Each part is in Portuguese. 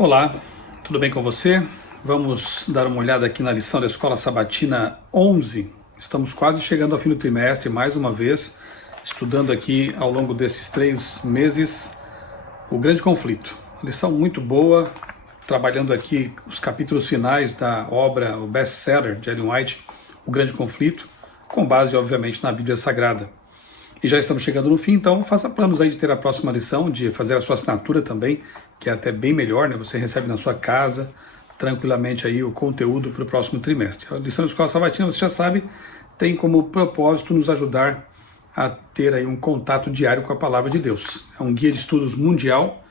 Olá, tudo bem com você? Vamos dar uma olhada aqui na lição da Escola Sabatina 11. Estamos quase chegando ao fim do trimestre, mais uma vez, estudando aqui ao longo desses 3 meses o grande conflito. Lição muito boa, trabalhando aqui os capítulos finais da obra, o best-seller de Ellen White, O Grande Conflito, com base, obviamente, na Bíblia Sagrada. E já estamos chegando no fim, então faça planos aí de ter a próxima lição, de fazer a sua assinatura também, que é até bem melhor, né? Você recebe na sua casa, tranquilamente aí o conteúdo para o próximo trimestre. A lição da Escola Sabatina, você já sabe, tem como propósito nos ajudar a ter aí um contato diário com a Palavra de Deus. É um guia de estudos mundial,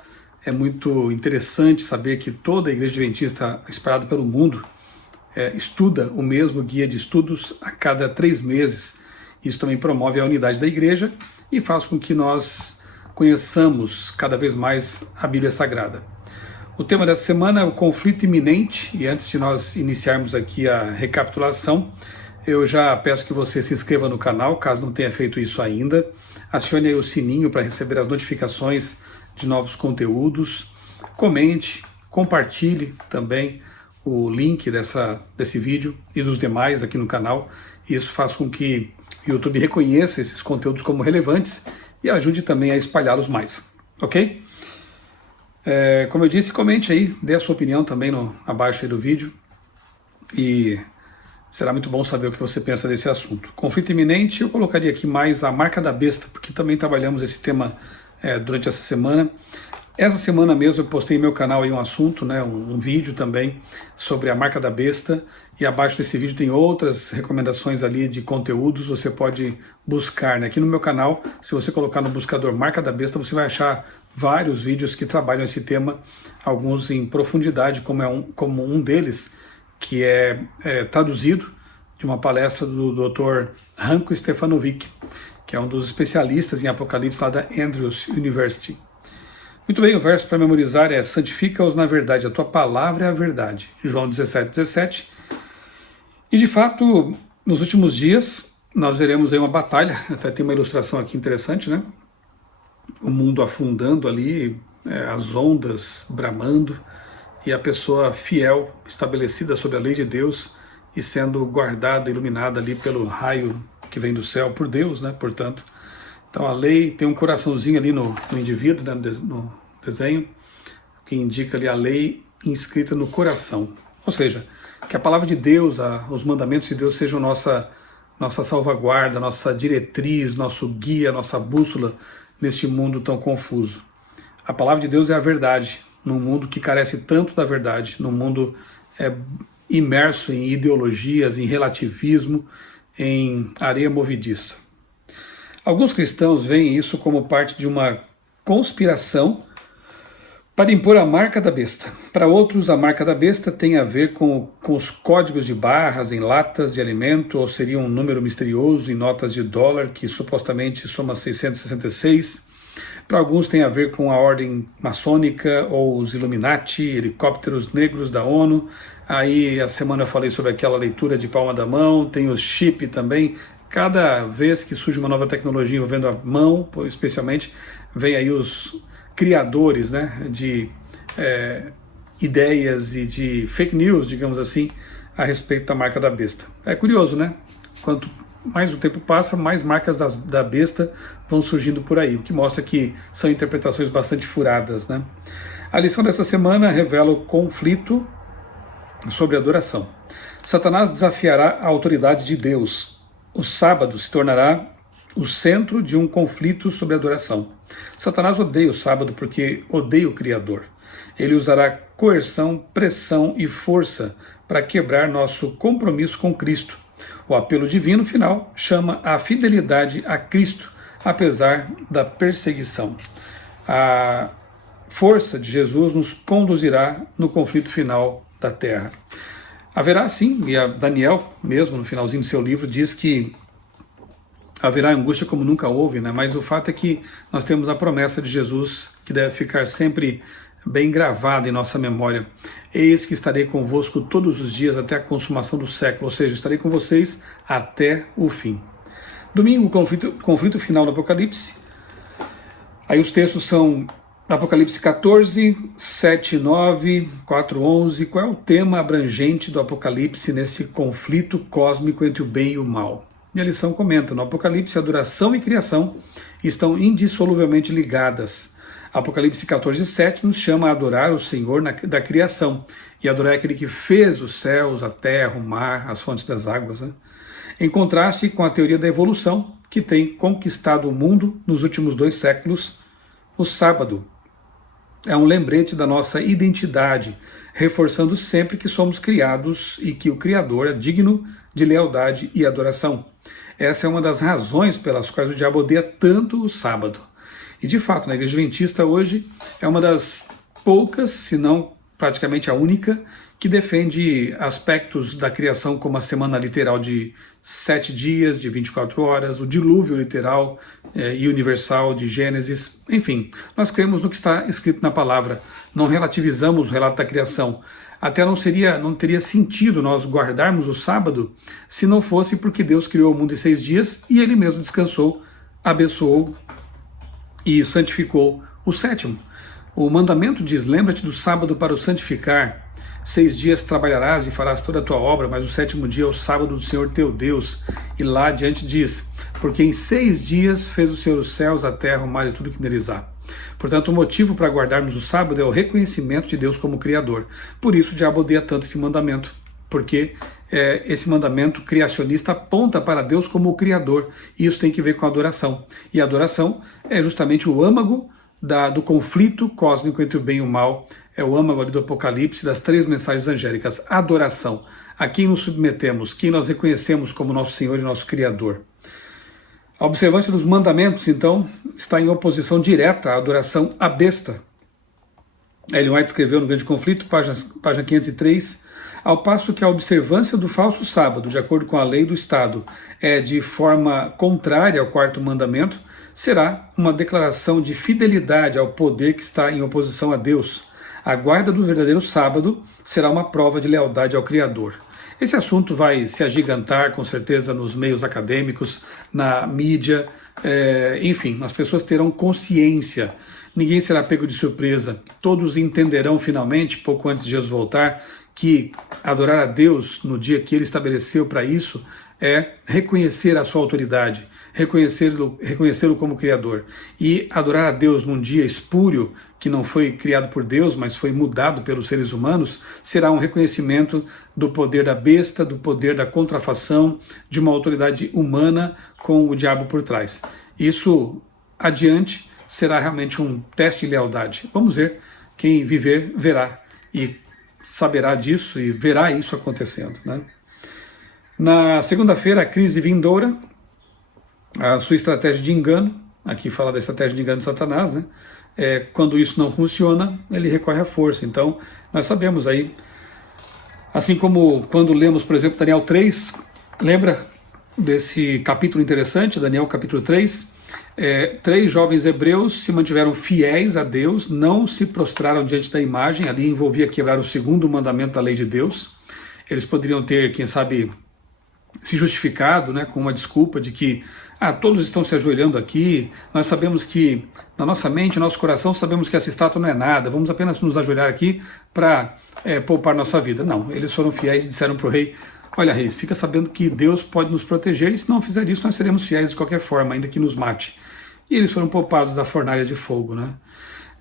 é muito interessante saber que toda a Igreja Adventista espalhada pelo mundo estuda o mesmo guia de estudos a cada 3 meses. Isso também promove a unidade da igreja e faz com que nós conheçamos cada vez mais a Bíblia Sagrada. O tema dessa semana é o conflito iminente, e antes de nós iniciarmos aqui a recapitulação, eu já peço que você se inscreva no canal, caso não tenha feito isso ainda, acione aí o sininho para receber as notificações de novos conteúdos, comente, compartilhe também o link desse vídeo e dos demais aqui no canal. Isso faz com que o YouTube reconheça esses conteúdos como relevantes e ajude também a espalhá-los mais, ok? Como eu disse, comente aí, dê a sua opinião também abaixo aí do vídeo e será muito bom saber o que você pensa desse assunto. Conflito iminente, eu colocaria aqui mais a marca da besta, porque também trabalhamos esse tema durante essa semana. Essa semana mesmo eu postei em meu canal aí um assunto, né, um vídeo também sobre a marca da besta, e abaixo desse vídeo tem outras recomendações ali de conteúdos, você pode buscar, né? Aqui no meu canal, se você colocar no buscador marca da besta, você vai achar vários vídeos que trabalham esse tema, alguns em profundidade, como um deles, que é traduzido de uma palestra do Dr. Ranko Stefanovic, que é um dos especialistas em Apocalipse lá da Andrews University. Muito bem, o verso para memorizar é: santifica-os na verdade, a tua palavra é a verdade. João 17:17. E de fato, nos últimos dias, nós veremos aí uma batalha, até tem uma ilustração aqui interessante, né? O mundo afundando ali, as ondas bramando, e a pessoa fiel, estabelecida sob a lei de Deus, e sendo guardada, iluminada ali pelo raio que vem do céu, por Deus, né? Portanto, então a lei tem um coraçãozinho ali no indivíduo, né, no desenho, que indica ali a lei inscrita no coração. Ou seja, que a palavra de Deus, os mandamentos de Deus sejam nossa salvaguarda, nossa diretriz, nosso guia, nossa bússola neste mundo tão confuso. A palavra de Deus é a verdade, num mundo que carece tanto da verdade, num mundo imerso em ideologias, em relativismo, em areia movediça. Alguns cristãos veem isso como parte de uma conspiração para impor a marca da besta. Para outros, a marca da besta tem a ver com os códigos de barras em latas de alimento, ou seria um número misterioso em notas de dólar que supostamente soma 666. Para alguns tem a ver com a ordem maçônica ou os Illuminati, helicópteros negros da ONU. Aí a semana eu falei sobre aquela leitura de palma da mão, tem o chip também. Cada vez que surge uma nova tecnologia envolvendo a mão, especialmente, vem aí os criadores, né, de ideias e de fake news, digamos assim, a respeito da marca da besta. É curioso, né? Quanto mais o tempo passa, mais marcas da besta vão surgindo por aí, o que mostra que são interpretações bastante furadas, né? A lição dessa semana revela o conflito sobre adoração. Satanás desafiará a autoridade de Deus. O sábado se tornará o centro de um conflito sobre adoração. Satanás odeia o sábado porque odeia o Criador. Ele usará coerção, pressão e força para quebrar nosso compromisso com Cristo. O apelo divino final chama a fidelidade a Cristo, apesar da perseguição. A força de Jesus nos conduzirá no conflito final da terra. Haverá sim, e a Daniel mesmo no finalzinho do seu livro diz que haverá angústia como nunca houve, né? Mas o fato é que nós temos a promessa de Jesus que deve ficar sempre bem gravada em nossa memória. Eis que estarei convosco todos os dias até a consumação do século, ou seja, estarei com vocês até o fim. Domingo, conflito final do Apocalipse. Aí os textos são Apocalipse 14, 7, 9, 4, 11, qual é o tema abrangente do Apocalipse nesse conflito cósmico entre o bem e o mal? E a lição comenta, no Apocalipse, adoração e criação estão indissoluvelmente ligadas. Apocalipse 14, 7 nos chama a adorar o Senhor da criação, e adorar aquele que fez os céus, a terra, o mar, as fontes das águas, né? Em contraste com a teoria da evolução, que tem conquistado o mundo nos últimos 2 séculos, o sábado é um lembrete da nossa identidade, reforçando sempre que somos criados e que o Criador é digno de lealdade e adoração. Essa é uma das razões pelas quais o diabo odeia tanto o sábado. E de fato, na Igreja Adventista hoje é uma das poucas, se não praticamente a única, que defende aspectos da criação como a semana literal de 7 dias, de 24 horas, o dilúvio literal e universal de Gênesis. Enfim, nós cremos no que está escrito na palavra, não relativizamos o relato da criação. Até não teria sentido nós guardarmos o sábado se não fosse porque Deus criou o mundo em 6 dias e Ele mesmo descansou, abençoou e santificou o 7º. O mandamento diz, lembra-te do sábado para o santificar. 6 dias trabalharás e farás toda a tua obra, mas o 7º dia é o sábado do Senhor teu Deus. E lá adiante diz, porque em 6 dias fez o Senhor os céus, a terra, o mar e tudo que neles há. Portanto, o motivo para guardarmos o sábado é o reconhecimento de Deus como Criador. Por isso o diabo odeia tanto esse mandamento, porque esse mandamento criacionista aponta para Deus como o Criador, e isso tem que ver com a adoração. E a adoração é justamente o âmago do conflito cósmico entre o bem e o mal, é o âmago ali do Apocalipse, das 3 mensagens angélicas, adoração, a quem nos submetemos, quem nós reconhecemos como nosso Senhor e nosso Criador. A observância dos mandamentos, então, está em oposição direta à adoração à besta. Ellen White escreveu no Grande Conflito, página 503, ao passo que a observância do falso sábado, de acordo com a lei do Estado, é de forma contrária ao 4º mandamento, será uma declaração de fidelidade ao poder que está em oposição a Deus. A guarda do verdadeiro sábado será uma prova de lealdade ao Criador. Esse assunto vai se agigantar, com certeza, nos meios acadêmicos, na mídia, enfim, as pessoas terão consciência, ninguém será pego de surpresa, todos entenderão finalmente, pouco antes de Jesus voltar, que adorar a Deus no dia que Ele estabeleceu para isso é reconhecer a sua autoridade, reconhecê-lo como Criador. E adorar a Deus num dia espúrio, que não foi criado por Deus, mas foi mudado pelos seres humanos, será um reconhecimento do poder da besta, do poder da contrafação, de uma autoridade humana com o diabo por trás. Isso adiante será realmente um teste de lealdade. Vamos ver, quem viver verá e saberá disso e verá isso acontecendo, né? Na segunda-feira, a crise vindoura, a sua estratégia de engano, aqui fala da estratégia de engano de Satanás, né? Quando isso não funciona, ele recorre à força. Então, nós sabemos aí, assim como quando lemos, por exemplo, Daniel 3, lembra desse capítulo interessante, Daniel capítulo 3? 3 jovens hebreus se mantiveram fiéis a Deus, não se prostraram diante da imagem, ali envolvia quebrar o 2º mandamento da lei de Deus. Eles poderiam ter, quem sabe, se justificado, né, com uma desculpa de que todos estão se ajoelhando aqui, nós sabemos que na nossa mente, no nosso coração, sabemos que essa estátua não é nada, vamos apenas nos ajoelhar aqui para poupar nossa vida. Não, eles foram fiéis e disseram para o rei, olha rei, fica sabendo que Deus pode nos proteger e se não fizer isso nós seremos fiéis de qualquer forma, ainda que nos mate. E eles foram poupados da fornalha de fogo, né?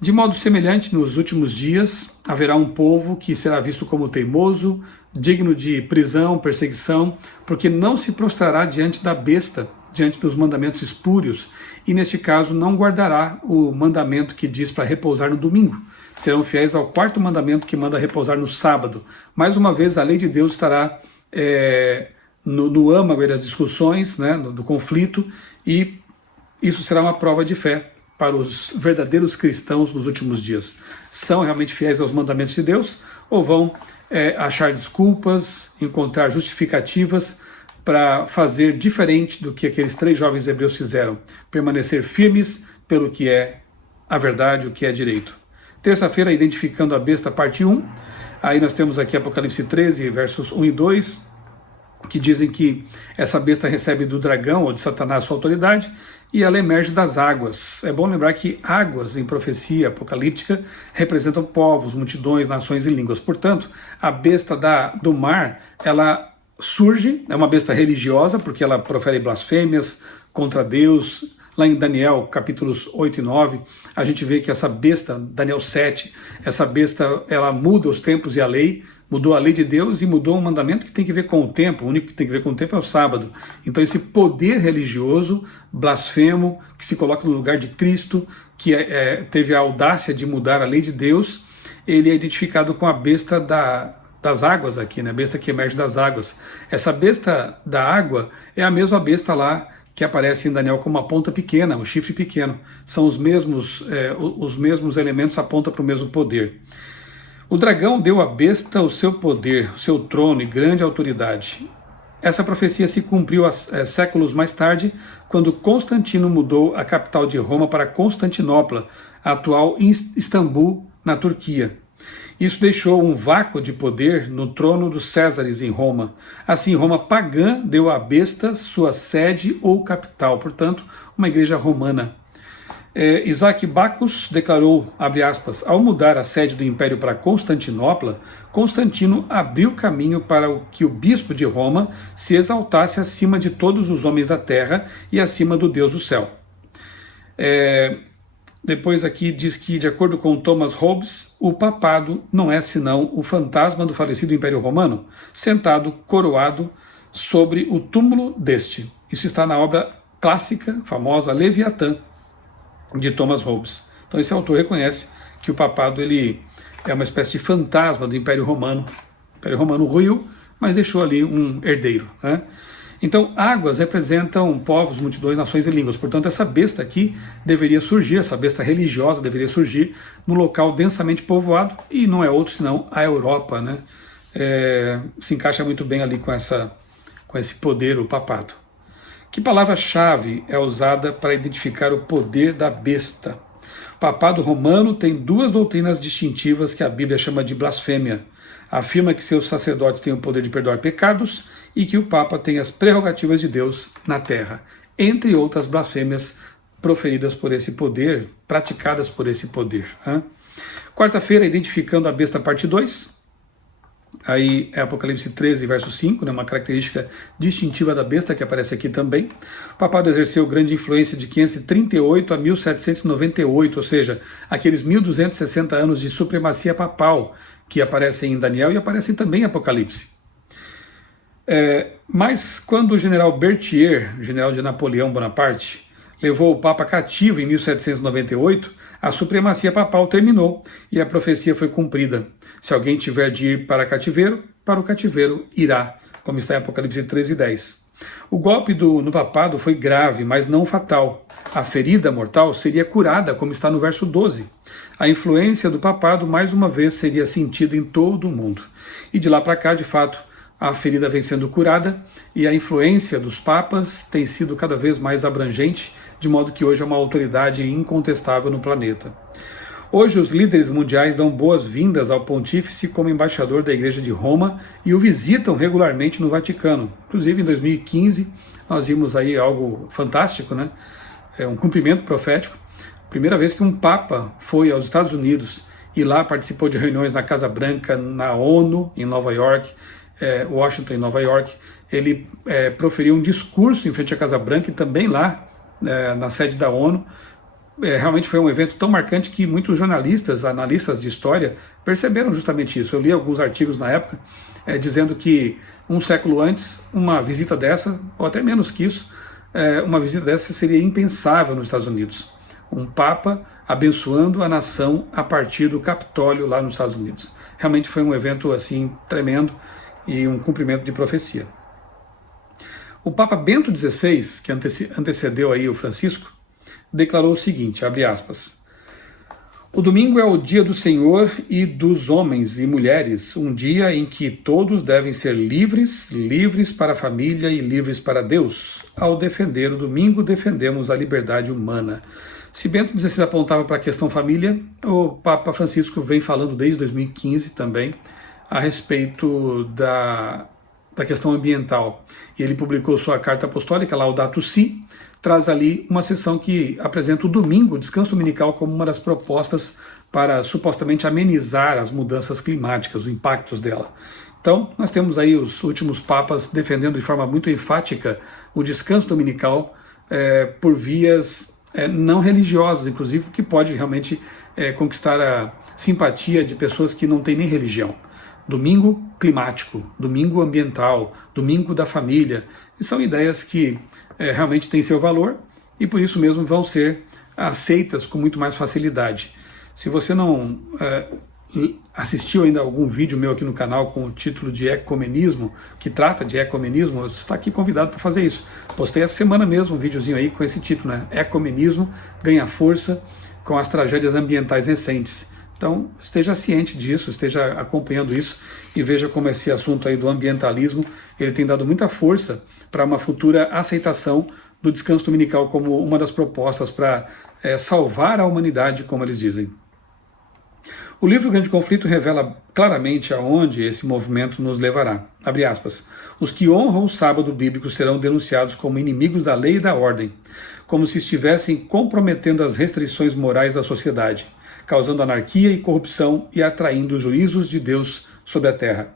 De modo semelhante, nos últimos dias, haverá um povo que será visto como teimoso, digno de prisão, perseguição, porque não se prostrará diante da besta, diante dos mandamentos espúrios, e neste caso não guardará o mandamento que diz para repousar no domingo. Serão fiéis ao 4º mandamento que manda repousar no sábado. Mais uma vez, a lei de Deus estará no âmago das discussões, né, do conflito, e isso será uma prova de fé para os verdadeiros cristãos nos últimos dias. São realmente fiéis aos mandamentos de Deus ou vão achar desculpas, encontrar justificativas para fazer diferente do que aqueles 3 jovens hebreus fizeram, permanecer firmes pelo que é a verdade, o que é direito. Terça-feira, identificando a besta, parte 1, aí nós temos aqui Apocalipse 13, versos 1 e 2, que dizem que essa besta recebe do dragão ou de Satanás sua autoridade e ela emerge das águas. É bom lembrar que águas em profecia apocalíptica representam povos, multidões, nações e línguas. Portanto, a besta do mar, ela surge, é uma besta religiosa, porque ela profere blasfêmias contra Deus. Lá em Daniel, capítulos 8 e 9, a gente vê que essa besta, Daniel 7, essa besta, ela muda os tempos e a lei, mudou a lei de Deus e mudou um mandamento que tem que ver com o tempo. O único que tem que ver com o tempo é o sábado. Então esse poder religioso, blasfemo, que se coloca no lugar de Cristo, que teve a audácia de mudar a lei de Deus, ele é identificado com a besta das águas aqui, né? A besta que emerge das águas. Essa besta da água é a mesma besta lá que aparece em Daniel como uma ponta pequena, um chifre pequeno. São os mesmos elementos, apontam para o mesmo poder. O dragão deu à besta o seu poder, o seu trono e grande autoridade. Essa profecia se cumpriu séculos mais tarde, quando Constantino mudou a capital de Roma para Constantinopla, a atual Istambul, na Turquia. Isso deixou um vácuo de poder no trono dos Césares em Roma. Assim, Roma pagã deu à besta sua sede ou capital, portanto, uma igreja romana. Isaac Bacchus declarou, abre aspas, ao mudar a sede do império para Constantinopla, Constantino abriu caminho para que o bispo de Roma se exaltasse acima de todos os homens da terra e acima do Deus do céu. Depois aqui diz que, de acordo com Thomas Hobbes, o papado não é senão o fantasma do falecido Império Romano, sentado, coroado, sobre o túmulo deste. Isso está na obra clássica, famosa Leviatã, de Thomas Hobbes. Então esse autor reconhece que o papado ele é uma espécie de fantasma do Império Romano. O Império Romano ruiu, mas deixou ali um herdeiro, né? Então, águas representam povos, multidões, nações e línguas. Portanto, essa besta aqui deveria surgir, essa besta religiosa deveria surgir num local densamente povoado, e não é outro senão a Europa, né? Se encaixa muito bem ali com esse poder, o papado. Que palavra-chave é usada para identificar o poder da besta? O papado romano tem duas doutrinas distintivas que a Bíblia chama de blasfêmia. Afirma que seus sacerdotes têm o poder de perdoar pecados e que o Papa tem as prerrogativas de Deus na terra, entre outras blasfêmias proferidas por esse poder, praticadas por esse poder. Quarta-feira, identificando a besta, parte 2. Aí é Apocalipse 13, verso 5, né, uma característica distintiva da besta que aparece aqui também. O papado exerceu grande influência de 538 a 1798, ou seja, aqueles 1260 anos de supremacia papal que aparecem em Daniel e aparecem também em Apocalipse. Mas quando o general Berthier, general de Napoleão Bonaparte, levou o Papa cativo em 1798, a supremacia papal terminou e a profecia foi cumprida. Se alguém tiver de ir para o cativeiro irá, como está em Apocalipse 13:10. O golpe no papado foi grave, mas não fatal. A ferida mortal seria curada, como está no verso 12. A influência do papado, mais uma vez, seria sentida em todo o mundo. E de lá para cá, de fato, a ferida vem sendo curada e a influência dos papas tem sido cada vez mais abrangente, de modo que hoje é uma autoridade incontestável no planeta. Hoje os líderes mundiais dão boas-vindas ao pontífice como embaixador da Igreja de Roma e o visitam regularmente no Vaticano. Inclusive em 2015 nós vimos aí algo fantástico, né? Um cumprimento profético. Primeira vez que um papa foi aos Estados Unidos e lá participou de reuniões na Casa Branca, na ONU, em Nova York, Washington, em Nova York. Ele proferiu um discurso em frente à Casa Branca e também lá na sede da ONU. Realmente foi um evento tão marcante que muitos jornalistas, analistas de história, perceberam justamente isso. Eu li alguns artigos na época dizendo que um século antes, uma visita dessa, ou até menos que isso, uma visita dessa seria impensável nos Estados Unidos. Um papa abençoando a nação a partir do Capitólio lá nos Estados Unidos. Realmente foi um evento assim tremendo e um cumprimento de profecia. O Papa Bento XVI, que antecedeu aí o Francisco, declarou o seguinte, abre aspas, o domingo é o dia do Senhor e dos homens e mulheres, um dia em que todos devem ser livres, livres para a família e livres para Deus. Ao defender o domingo, defendemos a liberdade humana. Se Bento XVI apontava para a questão família, o Papa Francisco vem falando desde 2015 também a respeito da da questão ambiental. E ele publicou sua carta apostólica, Laudato Si, traz ali uma sessão que apresenta o domingo, o descanso dominical, como uma das propostas para supostamente amenizar as mudanças climáticas, os impactos dela. Então, nós temos aí os últimos papas defendendo de forma muito enfática o descanso dominical por vias não religiosas, inclusive, que pode realmente conquistar a simpatia de pessoas que não têm nem religião. Domingo climático, domingo ambiental, domingo da família, e são ideias que realmente têm seu valor e por isso mesmo vão ser aceitas com muito mais facilidade. Se você não assistiu ainda algum vídeo meu aqui no canal com o título de Ecumenismo, que trata de ecumenismo, você está aqui convidado para fazer isso. Postei essa semana mesmo um videozinho aí com esse título, né? Ecumenismo ganha força com as tragédias ambientais recentes. Então, esteja ciente disso, esteja acompanhando isso e veja como esse assunto aí do ambientalismo, ele tem dado muita força para uma futura aceitação do descanso dominical como uma das propostas para salvar a humanidade, como eles dizem. O livro Grande Conflito revela claramente aonde esse movimento nos levará. Abre aspas. Os que honram o sábado bíblico serão denunciados como inimigos da lei e da ordem, como se estivessem comprometendo as restrições morais da sociedade, causando anarquia e corrupção e atraindo os juízos de Deus sobre a terra.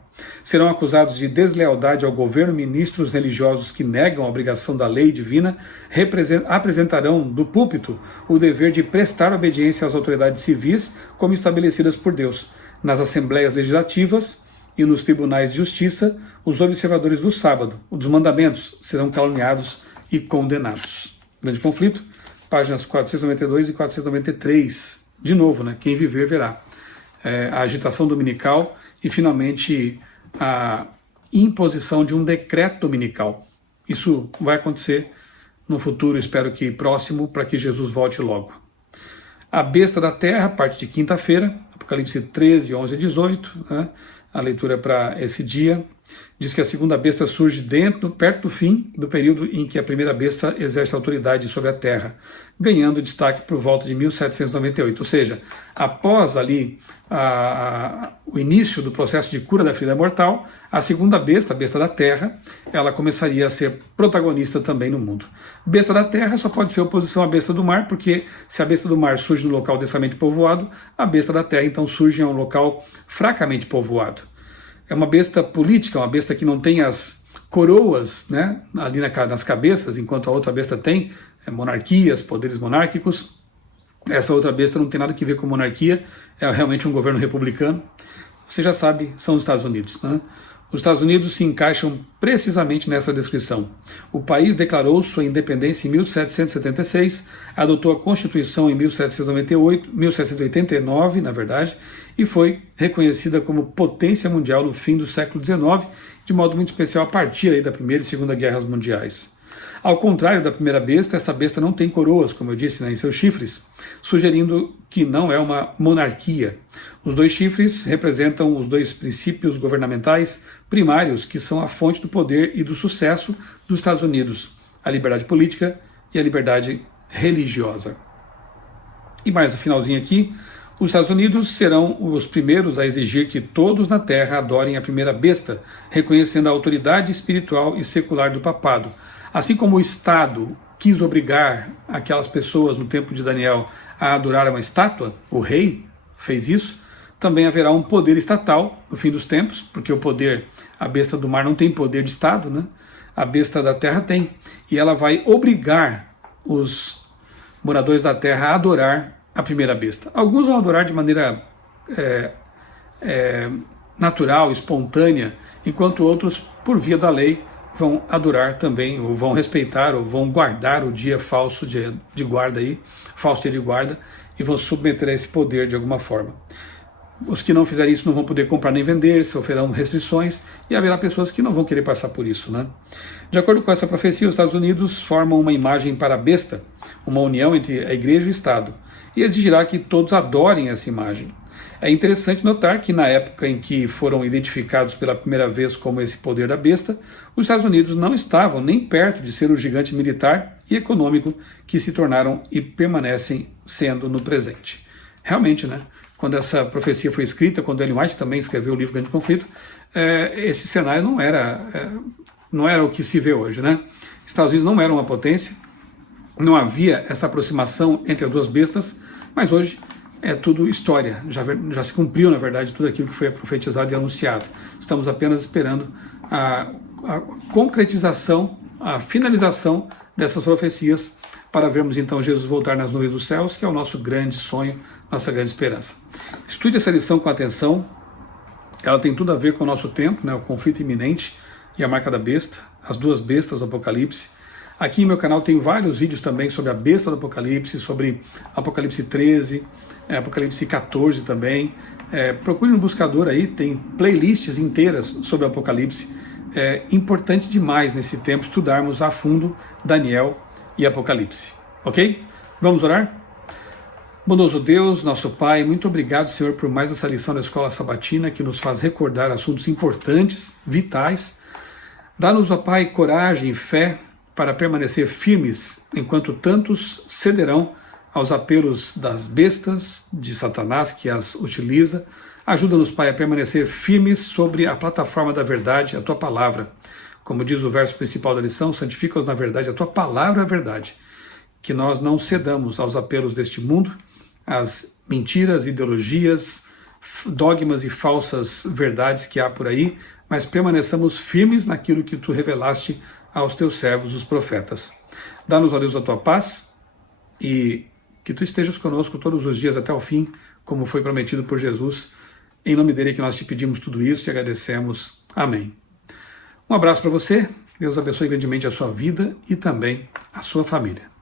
Serão acusados de deslealdade ao governo ministros religiosos que negam a obrigação da lei divina, apresentarão do púlpito o dever de prestar obediência às autoridades civis como estabelecidas por Deus. Nas assembleias legislativas e nos tribunais de justiça, os observadores do sábado, dos mandamentos, serão caluniados e condenados. Grande Conflito, páginas 492 e 493. De novo, né? Quem viver verá. A agitação dominical e, finalmente, a imposição de um decreto dominical. Isso vai acontecer no futuro, espero que próximo, para que Jesus volte logo. A besta da terra, parte de quinta-feira, Apocalipse 13, 11 e 18, né? A leitura para esse dia. Diz que a segunda besta surge perto do fim do período em que a primeira besta exerce autoridade sobre a terra, ganhando destaque por volta de 1798, ou seja, após ali o início do processo de cura da ferida mortal, a segunda besta, a besta da terra, ela começaria a ser protagonista também no mundo. Besta da terra só pode ser oposição à besta do mar, porque se a besta do mar surge no local densamente povoado, a besta da terra então surge em um local fracamente povoado. É uma besta política, uma besta que não tem as coroas, né, ali nas cabeças, enquanto a outra besta tem monarquias, poderes monárquicos. Essa outra besta não tem nada a ver com monarquia, é realmente um governo republicano. Você já sabe, são os Estados Unidos, né? Os Estados Unidos se encaixam precisamente nessa descrição. O país declarou sua independência em 1776, adotou a Constituição em 1789, na verdade, e foi reconhecida como potência mundial no fim do século XIX, de modo muito especial a partir aí da Primeira e Segunda Guerras Mundiais. Ao contrário da primeira besta, essa besta não tem coroas, como eu disse, né, em seus chifres, sugerindo que não é uma monarquia. Os dois chifres representam os dois princípios governamentais primários que são a fonte do poder e do sucesso dos Estados Unidos, a liberdade política e a liberdade religiosa. E mais no finalzinho aqui, os Estados Unidos serão os primeiros a exigir que todos na Terra adorem a primeira besta, reconhecendo a autoridade espiritual e secular do papado. Assim como o Estado quis obrigar aquelas pessoas no tempo de Daniel a adorar uma estátua, o rei fez isso, também haverá um poder estatal no fim dos tempos, porque o poder, a besta do mar não tem poder de Estado, né? A besta da terra tem, e ela vai obrigar os moradores da terra a adorar a primeira besta. Alguns vão adorar de maneira natural, espontânea, enquanto outros, por via da lei, vão adorar também, ou vão respeitar, ou vão guardar o dia falso de guarda aí, falso dia de guarda, e vão submeter a esse poder de alguma forma. Os que não fizerem isso não vão poder comprar nem vender, sofrerão restrições, e haverá pessoas que não vão querer passar por isso, né? De acordo com essa profecia, os Estados Unidos formam uma imagem para a besta, uma união entre a igreja e o Estado, e exigirá que todos adorem essa imagem. É interessante notar que na época em que foram identificados pela primeira vez como esse poder da besta, os Estados Unidos não estavam nem perto de ser o gigante militar e econômico que se tornaram e permanecem sendo no presente. Realmente, né? Quando essa profecia foi escrita, quando Ellen White também escreveu o livro Grande Conflito, esse cenário não era o que se vê hoje, né? Estados Unidos não era uma potência, não havia essa aproximação entre as duas bestas, mas hoje é tudo história, já se cumpriu, na verdade, tudo aquilo que foi profetizado e anunciado. Estamos apenas esperando a concretização, a finalização dessas profecias, para vermos então Jesus voltar nas nuvens dos céus, que é o nosso grande sonho, nossa grande esperança. Estude essa lição com atenção, ela tem tudo a ver com o nosso tempo, né, o conflito iminente e a marca da besta, as duas bestas do Apocalipse. Aqui no meu canal tem vários vídeos também sobre a besta do Apocalipse, sobre Apocalipse 13, Apocalipse 14 também. Procure no buscador aí, tem playlists inteiras sobre o Apocalipse. É importante demais nesse tempo estudarmos a fundo Daniel e Apocalipse, ok? Vamos orar? Bondoso Deus, nosso Pai, muito obrigado, Senhor, por mais essa lição da Escola Sabatina que nos faz recordar assuntos importantes, vitais. Dá-nos, ó Pai, coragem e fé para permanecer firmes enquanto tantos cederão aos apelos das bestas de Satanás que as utiliza. Ajuda-nos, Pai, a permanecer firmes sobre a plataforma da verdade, a Tua Palavra. Como diz o verso principal da lição, santifica-os na verdade, a Tua Palavra é a verdade. Que nós não cedamos aos apelos deste mundo, às mentiras, ideologias, dogmas e falsas verdades que há por aí, mas permaneçamos firmes naquilo que Tu revelaste aos Teus servos, os profetas. Dá-nos, ó Deus, a Tua paz e que Tu estejas conosco todos os dias até o fim, como foi prometido por Jesus. Em nome dele que nós te pedimos tudo isso e agradecemos. Amém. Um abraço para você, Deus abençoe grandemente a sua vida e também a sua família.